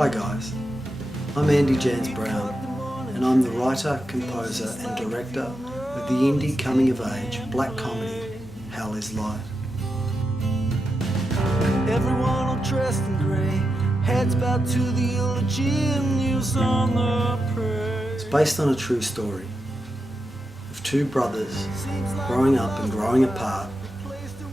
Hi guys, I'm Andy Jans Brown and I'm the writer, composer and director of the indie coming-of-age black comedy Hell is Light. Everyone all dressed in grey, heads bowed to the eulogy and news on the parade. It's based on a true story of two brothers growing up and growing apart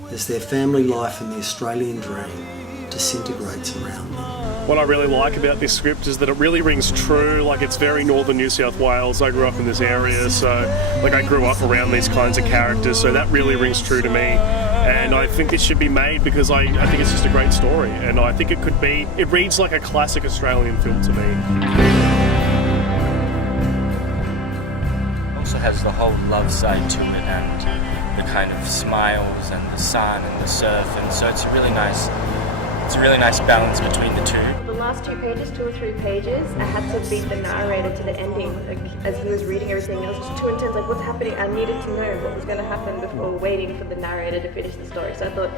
as their family life and the Australian dream disintegrates around them. What I really like about this script is that it really rings true. Like, it's very northern New South Wales. I grew up in this area, so I grew up around these kinds of characters, so that really rings true to me. And I think it should be made because I think it's just a great story, and I think it reads like a classic Australian film to me. It also has the whole love side to it, and the kind of smiles and the sun and the surf, and so it's a really nice balance between the two. The last 2 or 3 pages, I had to beat the narrator to the ending. Like, as he was reading everything, I was just too intense. Like, what's happening? I needed to know what was going to happen before waiting for the narrator to finish the story. So I thought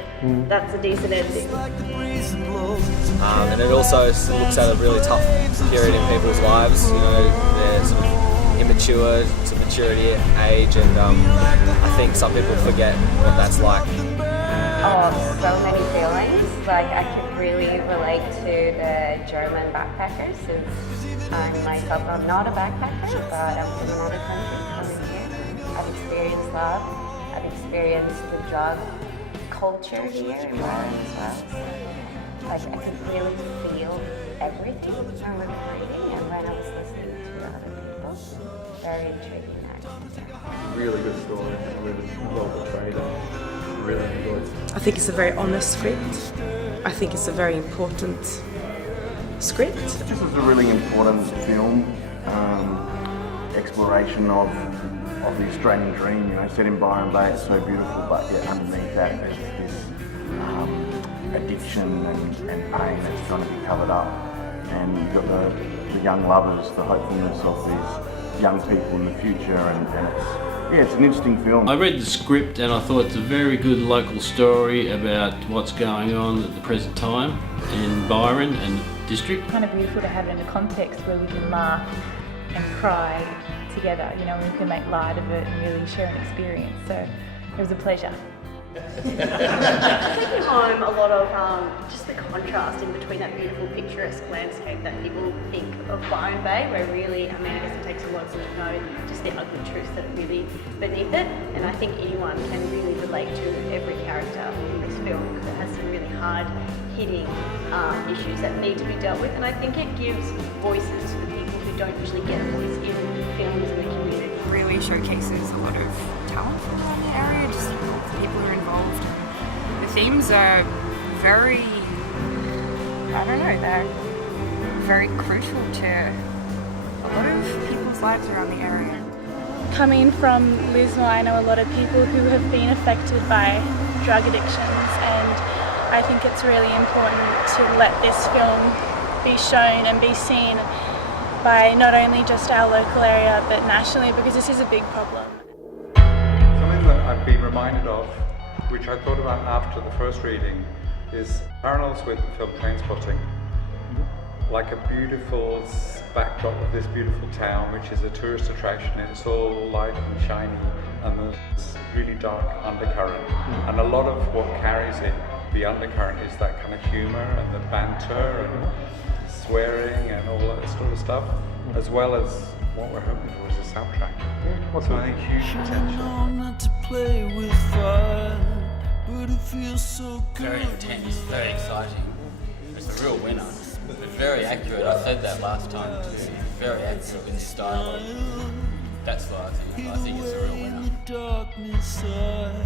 that's a decent ending. And it also looks at a really tough period in people's lives. You know, they're sort of immature to maturity age, and I think some people forget what that's like. Oh, so many feelings. Like, I could really relate to the German backpackers, since I myself am not a backpacker, but I'm from another country coming here. I've experienced love, I've experienced the drug culture here in Byron as well. So, like, I could really feel everything when we were reading and when I was listening to other people. Very intriguing, actually. Really good story, really well portrayed. Really enjoyed it. I think it's a very honest script. I think it's a very important script. This is a really important film, exploration of the Australian dream, you know, set in Byron Bay. It's so beautiful, but yet underneath that there's this addiction and pain that's trying to be covered up. And you've got the young lovers, the hopefulness of these young people in the future, and it's an interesting film. I read the script and I thought it's a very good local story about what's going on at the present time in Byron and the district. It's kind of beautiful to have it in a context where we can laugh and cry together, you know, we can make light of it and really share an experience. So it was a pleasure. Taking home a lot of just the contrast in between that beautiful picturesque landscape that people think of Byron Bay, where really, I mean, I guess it takes a lot to know just the ugly truth that really beneath it. And I think anyone can really relate to every character in this film because it has some really hard-hitting issues that need to be dealt with. And I think it gives voices to the people who don't usually get a voice in films in the community. Really showcases a lot of talent from around the area, just people who are involved. The themes are very, I don't know, they're very crucial to a lot of people's lives around the area. Coming from Lismore, I know a lot of people who have been affected by drug addictions, and I think it's really important to let this film be shown and be seen by not only just our local area but nationally, because this is a big problem. Something that I've been reminded of, which I thought about after the first reading, is parallels with the film Trainspotting. Like a beautiful backdrop of this beautiful town, which is a tourist attraction. It's all light and shiny, and there's this really dark undercurrent. And a lot of what carries it, the undercurrent, is that kind of humour and the banter and swearing and all that sort of stuff, as well as what we're hoping for is a soundtrack. So I think huge potential. Very intense, very exciting. It's a real winner. It's very accurate. I said that last time too. It's very accurate in style. That's what I think. I think it's a real winner.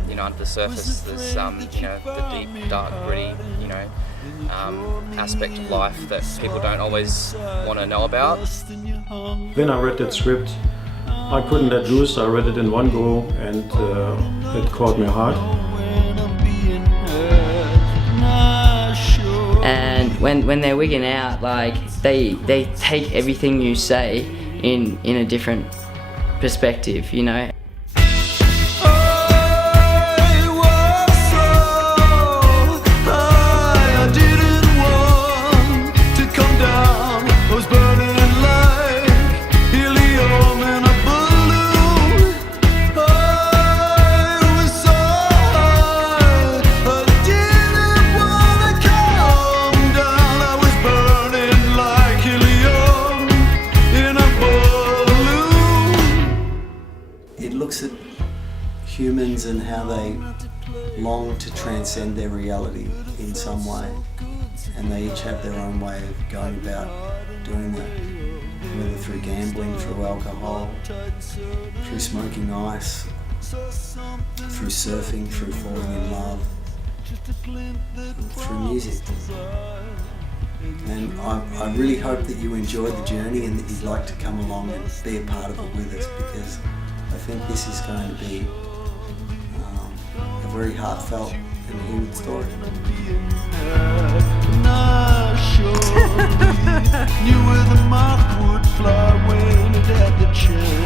You know, under the surface, there's you know, the deep, dark, gritty, you know, aspect of life that people don't always want to know about. When I read that script, I couldn't let loose. I read it in one go, and it caught my heart. And when they're wigging out, like they take everything you say in a different perspective, you know. I didn't want to come down. long to transcend their reality in some way, and they each have their own way of going about doing that, whether through gambling, through alcohol, through smoking ice, through surfing, through falling in love, through music. And I really hope that you enjoyed the journey and that you'd like to come along and be a part of it with us, because I think this is going to be a very heartfelt and human story. Knew where the moth would fly when it had the chance.